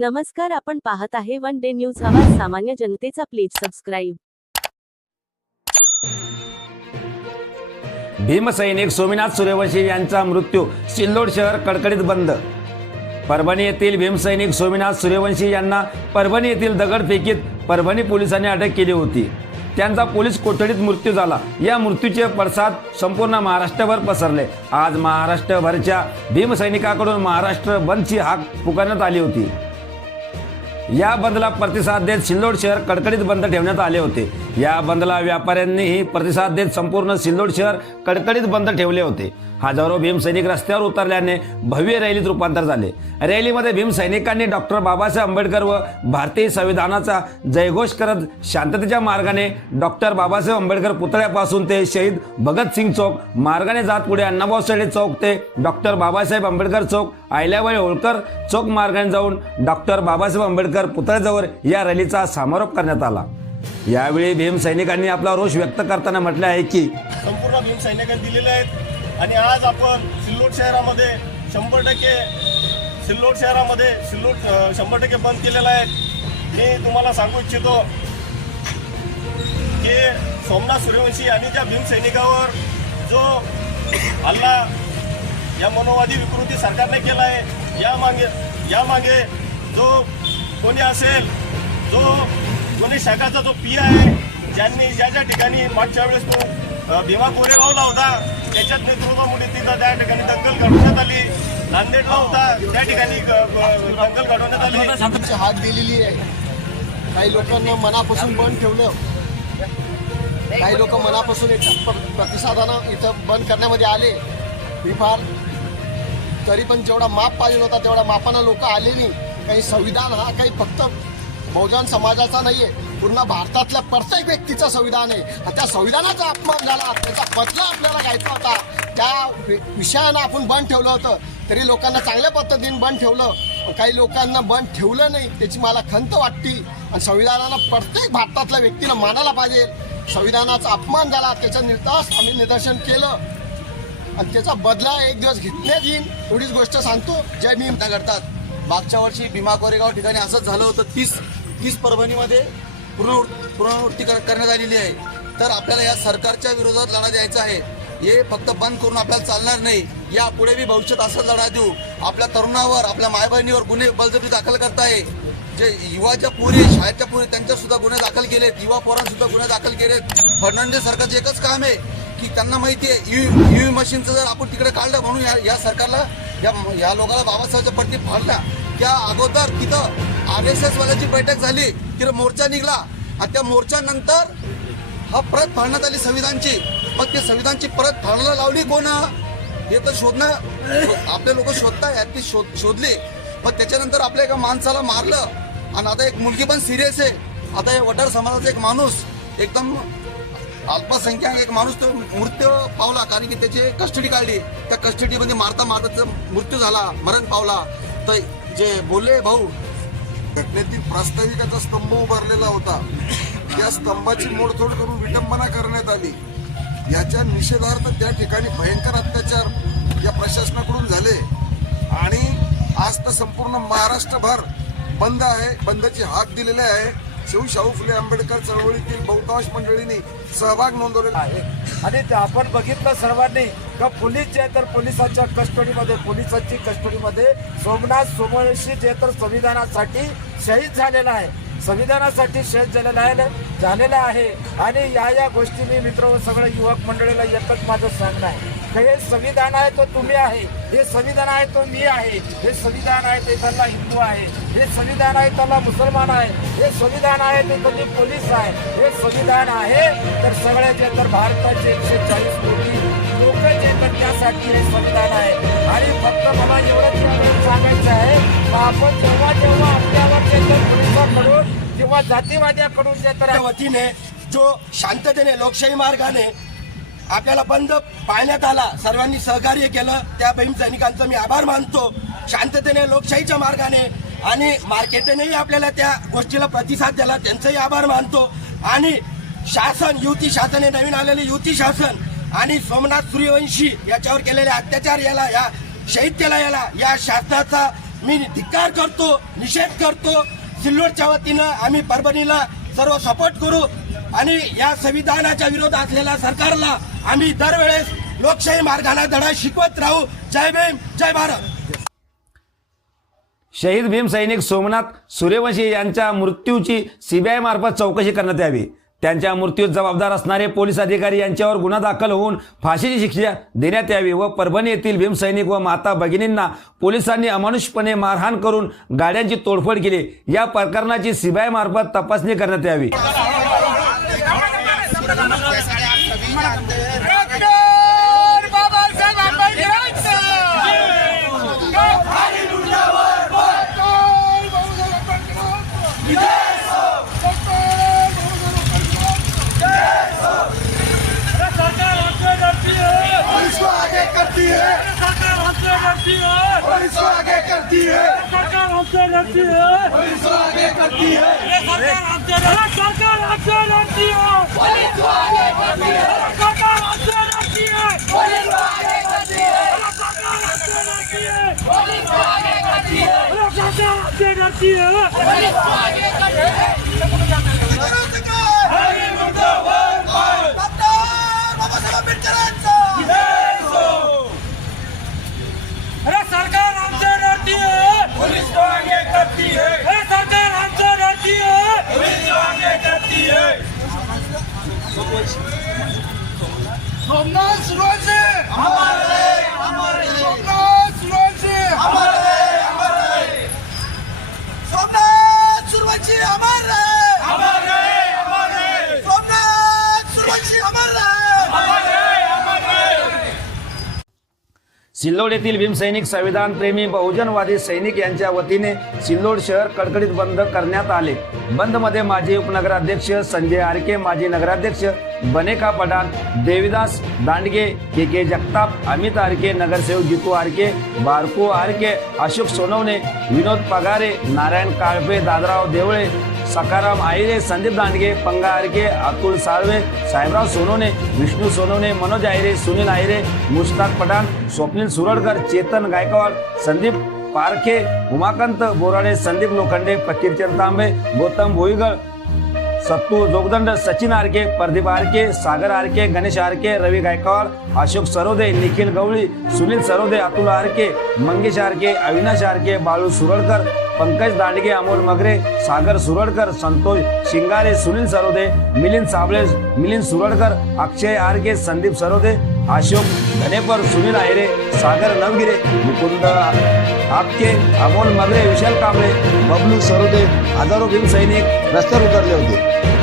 नमस्कार आपण पाहत आहे वन डे न्यूज. आवाज सामान्य जनतेचा प्लीज सबस्क्राईब. भीमसैनिक सोमनाथ सूर्यवंशी यांचा मृत्यू सिल्लोड शहर कडकडीत बंद. परभणी येथील भीमसैनिक सोमनाथ सूर्यवंशी यांना परभणी येथील दगडफेकीत परभणी पोलिसांनी अटक केली होती. त्यांचा पोलीस कोठडीत मृत्यू झाला. या मृत्यूचे पडसाद संपूर्ण महाराष्ट्रभर पसरले. आज महाराष्ट्रभरच्या भीमसैनिकाकडून महाराष्ट्र बंदची हाक पुकारण्यात आली होती. या बंदला प्रतिसाद देत सिल्लोड शहर कडकडीत बंद ठेवण्यात आले होते. या बंदला व्यापाऱ्यांनीही प्रतिसाद देत संपूर्ण सिल्लोड शहर कडकडीत बंद ठेवले होते. हजारो भीमसैनिक रस्त्यावर उतरल्याने भव्य रॅलीत रूपांतर झाले. रॅलीमध्ये भीमसैनिकांनी डॉक्टर बाबासाहेब आंबेडकर व भारतीय संविधानाचा जयघोष करत शांततेच्या मार्गाने डॉक्टर बाबासाहेब आंबेडकर पुतळ्यापासून ते शहीद भगतसिंग चौक मार्गाने जात पुढे अण्णाभाऊ साठे चौक ते डॉक्टर बाबासाहेब आंबेडकर चौक अहिल्याबाई होळकर चौक मार्गाने जाऊन डॉक्टर बाबासाहेब आंबेडकर पुतळ्याजवळ या रॅलीचा समारोप करण्यात आला. यावेळी भीमसैनिकांनी आपला रोष व्यक्त करताना म्हटले आहे की संपूर्ण भीम सैनिकांनी दिलेले आहेत. आणि आज आपण सिल्लोड शहरामध्ये शंभर टक्के सिल्लोड शहरामध्ये सिल्लोड शंभर टक्के बंद केलेला आहे. मी तुम्हाला सांगू इच्छितो की सोमनाथ सूर्यवंशी आणि ज्या भीम सैनिकावर जो हल्ला या मनोवादी विकृती सरकारने केला आहे या मागे या मागे जो कोणी असेल जो कोणी शाखाचा जो पी आहे ज्यांनी ज्या ज्या ठिकाणी मागच्या वेळेस तो भीमा कोरेगावला होता त्याच्यात नेतृत्वामुळे तिथं त्या ठिकाणी दंगल घडवण्यात आली. नांदेडला होता त्या ठिकाणी दंगल घडवण्यात आली. आमची हात दिलेली आहे. काही लोकांना मनापासून बंद ठेवलं. काही लोक मनापासून प्रतिसादानं इथं बंद करण्यामध्ये आले. मी फार तरी पण जेवढा माप पाहिजे होता तेवढा मापानं लोक आले नाही काही संविधान हा काही फक्त बहुजन समाजाचा नाही आहे पूर्ण भारतातल्या प्रत्येक व्यक्तीचं संविधान आहे. आणि त्या संविधानाचा अपमान झाला. त्याचा बदला आपल्याला घ्यायचा होता. त्या विषयानं आपण बंद ठेवलं होतं. तरी लोकांना चांगल्या पद्धतीने बंद ठेवलं. काही लोकांना बंद ठेवलं नाही त्याची मला खंत वाटते. आणि संविधानानं प्रत्येक भारतातल्या व्यक्तीनं मानायला पाहिजे. संविधानाचा अपमान झाला. त्याचं निर्दास आम्ही निदर्शन केलं. आणि त्याचा बदला एक दिवस घेतण्यात येईल एवढीच गोष्ट सांगतो. जय भीम. करतात घडतात. मागच्या वर्षी भीमा कोरेगाव ठिकाणी असंच झालं होतं. तीस तीस परभणीमध्ये पुनरावृत्ती पुनरावृत्ती करण्यात आलेली आहे. तर आपल्याला या सरकारच्या विरोधात लढा द्यायचा आहे. हे फक्त बंद करून आपल्याला चालणार नाही. यापुढे बी भविष्यात असं लढा देऊ. आपल्या तरुणावर आपल्या मायबहिणीवर गुन्हे बलजबरी दाखल करताय जे युवाच्या पोरी शाळेच्या पोरी त्यांच्या सुद्धा गुन्हे दाखल केलेत. युवा पोरांसुद्धा गुन्हे दाखल केलेत. फडणवीस सरकारचं एकच काम आहे की त्यांना माहिती आहे यू यू मशीनचं जर आपण तिकडे काढलं म्हणून या या सरकारला या या लोकांना बाबासाहेबच्या पट्टी फाडल्या त्या अगोदर तिथं आर एस एस वाल्याची बैठक झाली. तिथं मोर्चा निघाला. आणि त्या मोर्चानंतर हा परत फाळण्यात आली संविधानची. मग ते संविधानची परत फाळायला लावली कोण? हे तर शोधणं आपले लोक शोधताय ती शोध शोधली. मग त्याच्यानंतर आपल्या एका माणसाला मारलं. आणि आता एक मुलगी पण सिरियस आहे. आता हे वडार समाजाचा एक माणूस एकदम अल्पसंख्याक एक माणूस तो मृत्यू पावला. कारण की त्याची कस्टडी काढली. त्या कस्टडीमध्ये मारता मारता त्याचा मृत्यू झाला मरण पावला. तर जे बोले भाऊ घटनेतील प्रास्ताविकाचा स्तंभ उभारलेला होता. त्या स्तंभाची मोडतोड करून विटंबना करण्यात आली. याच्या निषेधार्थ त्या ठिकाणी भयंकर अत्याचार या प्रशासनाकडून झाले. आणि आज तर संपूर्ण महाराष्ट्रभर बंद आहे बंदची हाक दिलेली आहे. शिव शाहू फुले आंबेडकर चळवळीतील बहुतांश मंडळींनी सहभाग नोंदवलेला आहे. आणि ते आपण बघितलं सर्वांनी का पोलीस जे आहे तर पोलिसांच्या कस्टडीमध्ये पोलिसांची कस्टडीमध्ये सोमनाथ सोमवंशी जे तर संविधानासाठी शहीद झालेला आहे. संविधानासाठी शहीद झालेला आहे झालेला आहे. आणि या या गोष्टी मी मित्र सगळ्या युवक मंडळीला एकच माझं सांगणं आहे. हे संविधान आहे तो तुम्ही आहे. हे संविधान आहे तो मी आहे. हे संविधान आहे ते त्यांना हिंदू आहे. हे संविधान आहे त्याला मुसलमान आहे. हे संविधान आहे ते त्यांनी पोलीस आहे. हे संविधान आहे तर सगळे जे तर भारताचे एकशे चाळीस कोटी लोक जे तर त्यासाठी हे संविधान आहे. आणि फक्त मला एवढंच सांगायचं आहे आपण जेव्हा जेव्हा आपल्यावर जे तर पोलिसांकडून किंवा जातीवाद्याकडून जे तर वतीने जो शांततेने लोकशाही मार्गाने आपल्याला बंद पाळण्यात आला. सर्वांनी सहकार्य केलं. त्या बहीण सैनिकांचं मी आभार मानतो. शांततेने लोकशाहीच्या मार्गाने आणि मार्केटनेही आपल्याला त्या गोष्टीला प्रतिसाद दिला. त्यांचाही आभार मानतो. आणि शासन युती शासन हे नवीन आलेले युती शासन आणि सोमनाथ सूर्यवंशी याच्यावर केलेले अत्याचार याला या शहीद केला याला या शासनाचा मी धिक्कार करतो निषेध करतो. सिल्लोडच्या वतीनं आम्ही परभणीला सर्व सपोर्ट करू. आणि या संविधानाच्या विरोध असलेल्या सरकारला आम्ही दरवेळेस लोकशाही मार्गाला धडा शिकवत राहू. जय भीम जय भारत. शहीद भीम सैनिक सोमनाथ सूर्यवंशी यांच्या मृत्यूची सीबीआय मार्फत चौकशी करण्यात यावी. त्यांच्या मृत्यूत जबाबदार असणारे पोलीस अधिकारी यांच्यावर गुन्हा दाखल होऊन फाशीची शिक्षा देण्यात यावी व परभणी येथील भीमसैनिक व माता भगिनींना पोलिसांनी अमानुषपणे मारहाण करून गाड्यांची तोडफोड केली. या प्रकरणाची सीबीआय मार्फत तपासणी करण्यात यावी. करती है सरकार हमसे करती है पुलिस आगे करती है सरकार हमसे करती है पुलिस आगे करती है सरकार हमसे सरकार हमसे करती है पुलिस आगे करती है सरकार हमसे करती है पुलिस आगे करती है सरकार हमसे करती है पुलिस आगे करती है सरकार हमसे करती है पुलिस आगे करती है हरी मुर्दाबाद सोमनाथ सुरवंशी सोमनाथ सिल्लोड येथील भीमसैनिक संविधान प्रेमी बहुजनवादी सैनिक यांच्या वतीने सिल्लोड शहर कडकडीत बंद करण्यात आले. बंदमध्ये माजी उपनगराध्यक्ष संजय आरके माजी नगराध्यक्ष Baneka Pathan Devidas Dandge K K Jagtap Amit RK नगरसेवक Jitu RK Barko RK Ashok Sonawane Vinod Pagare Narayan Kalpe Dadrao Deole Sakharam Ahire Sandeep Dandge Panga RK Atul Salve Sahebrao Sonawane Vishnu Sonawane Manoj Ahire Sunil Ahire Mushtaq Pathan Swapnil Suradkar Chetan Gaikwad Sandeep Parkhe Umakant Borade Sandeep Lokhande Fakirchand Tambe Gautam Bhoigal Sattu Jogdand Sachin RK Pradeep RK Sagar RK Ganesh RK Ravi Gaikwad Ashok Sarode Nikhil Gawali Sunil Sarode Atul RK Mangesh RK Avinash RK Balu Suralkar Pankaj Dandge Amol Magare Sagar Suradkar Santosh Shingare Sunil Sarode Milind Sable Milind Suradkar Akshay RK Sandeep Sarode Ashok Dhanepar Sunil Ayre Sagar Navgire Mukund आपके अमोल मगरे विशाल कांबळे बबलू सरोदे हजारो भीम सैनिक रस्त्यावर उतरले होते.